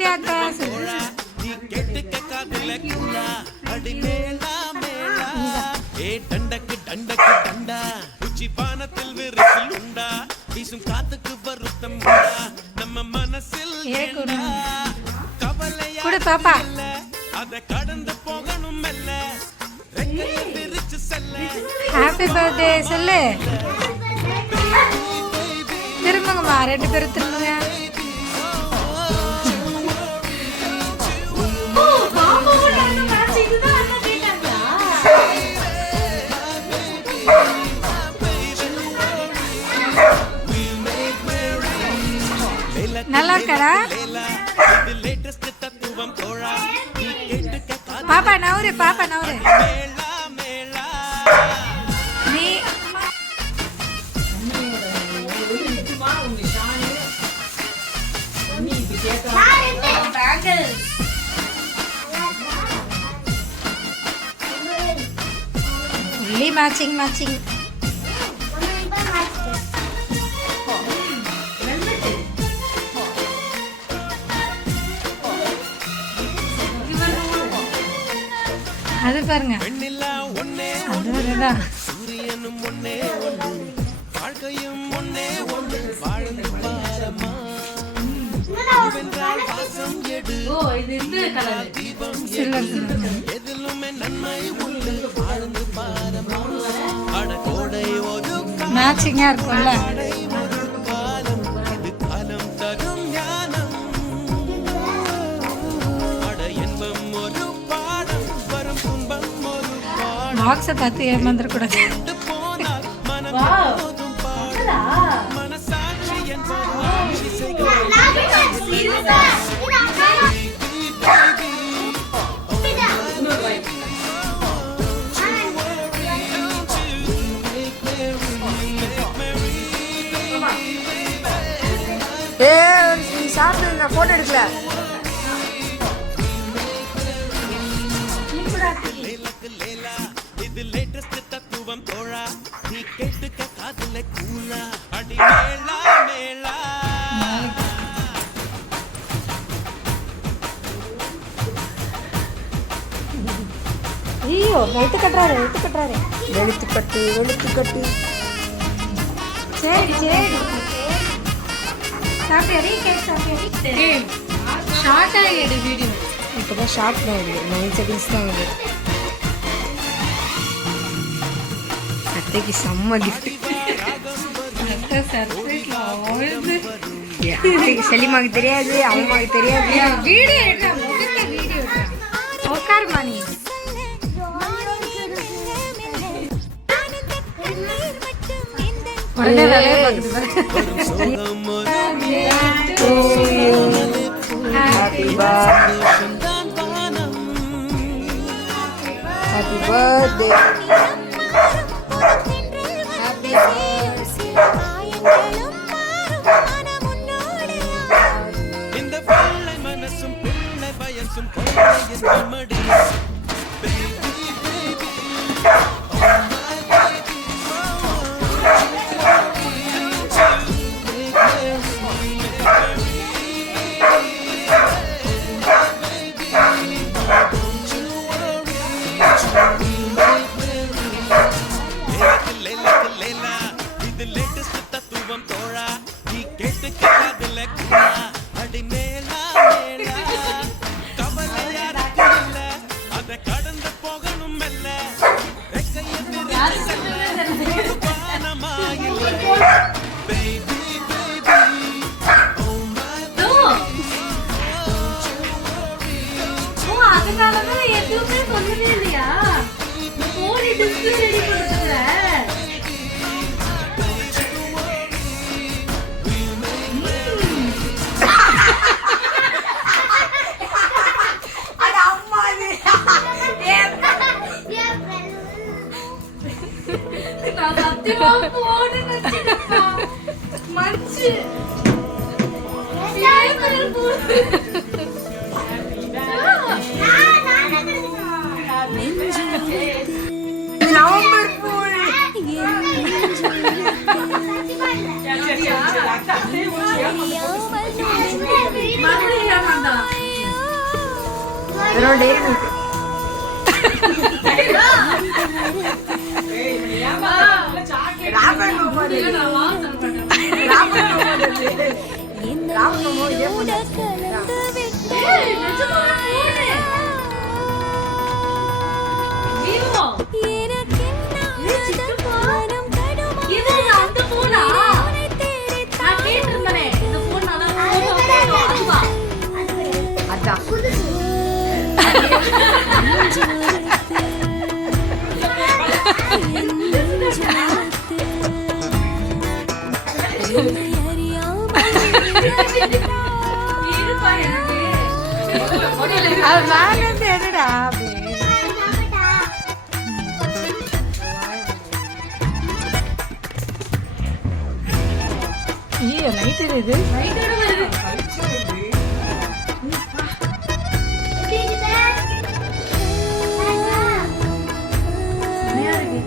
Birthday அக்கா. நீ கேட்டுக்க காதுல கூடா அடி மேளா மேளா ஏ டண்டக்கு டண்டக்கு டண்டா உச்சி பானத்தில் விரிசில் உண்டா வீசும் காத்துக்கு வருத்தம் உண்டா நம்ம மனசில் ஏண்டா கவலையா குடு பாப்பா. அத கடந்து போகணும் மெல்ல ரெக்கையை விரிச்சு செல்ல. ஹாப்பி பர்த்டே சொல்லு. திரும்புங்கம்மா, 2 பேரும் திரும்புங்க. நல்லா இருக்கடா பாப்பா. நவுரு பாப்பா, நவுரு. நீ மேட்சிங் மேட்சிங். அது பாருங்க, அதுதான் சூரியனும் ஒன்னே ஒன்று வாழ்க்கையும் ஒன்னே ஒன்று வாழ்ந்து பாரமா வாசம் எடு தீபம் எதிலுமே நன்மை உண்டு வாழ்ந்து பாரமா அடகோடை ஒரு மேட்சிங்கா இருக்கும்ல. காலம் இது காலம் தரும் ஞானம் அட என்பம் ஒரு பாடம் வரும் துன்பம் ஒரு பாடம் பாக்ஸை பார்த்து ஏமாந்துடக்கூடாது. போனால் மனம் மனசாட்சி என்பது சாப்பிட்டு நான் போட்டோ எடுக்கல. இது லேட்டஸ்ட் தத்துவம் தோழா நீ கேட்டுக்க காதுல கூலா அடி மேளா மேளா. ஐயோ, வெளுத்து கட்டுறாரு, வெளுத்து கட்டுறாரு. வெளுத்து கட்டு வெளுத்து கட்டு. சரி சரி. சாப்பிட்டியாடி? கேக் சாப்பிட்டியாடி? ஷார்ட் ஆகிடு வீடியோ. இப்போதான் ஷார்ட் தான் வருது, 9 செகண்ட்ஸ் தான் வருது. அத்தைக்கு செம்ம கிஃப்ட். செலிமாக்கு தெரியாது, அம்மாவுக்கு தெரியாது. வீடியோ எடுத்தா வீடியோ உட்காருமா நீ. உடனே வேலையை பார்க்குது. Happy birthday. Happy இந்த பிள்ளை மனசும் பிள்ளை பயசும் கொள்ளையின் மடி இது லேட்டஸ்ட் தத்துவம் தோழா நீ கேட்டுக்க காதுல கூடா அடி மேளா மேளா கவலையா இல்ல அத கடந்து போகணும் மெல்ல ரெக்கையை விரிச்சு செல்ல பானமா இல்ல பேபி பேபி oh my அதனாலதான் எதுவுமே சொல்லவே இல்லையா? போலி டிஸ்பிளே ரெடி பண்ணுறதுல நான் சத்தியமா போன்னு நினைச்சிட்டேன்ப்பா. மஞ்சு நவம்பர் பூல். மறுபடியும் அப்புறம் டெய்ரி மில்க். ராபர்ட் மாமா இது. நான் வாசனை பண்றேன். ராபர்ட் மாமா இது. ராபர்ட் மாமா இதே பண்ணு. ஏய், நிஜமாவே phone. விவோ. இது அந்த phone-ஆ? நான் கேட்டிருந்தேனே, இந்த phone நல்லா photo அதுவா? அதான். இருப்பா எனக்கு. அது வாங்குறது எதுடா? ஐயோ லைட் இது. லைட்டோட வருது. செமையா இருக்கு.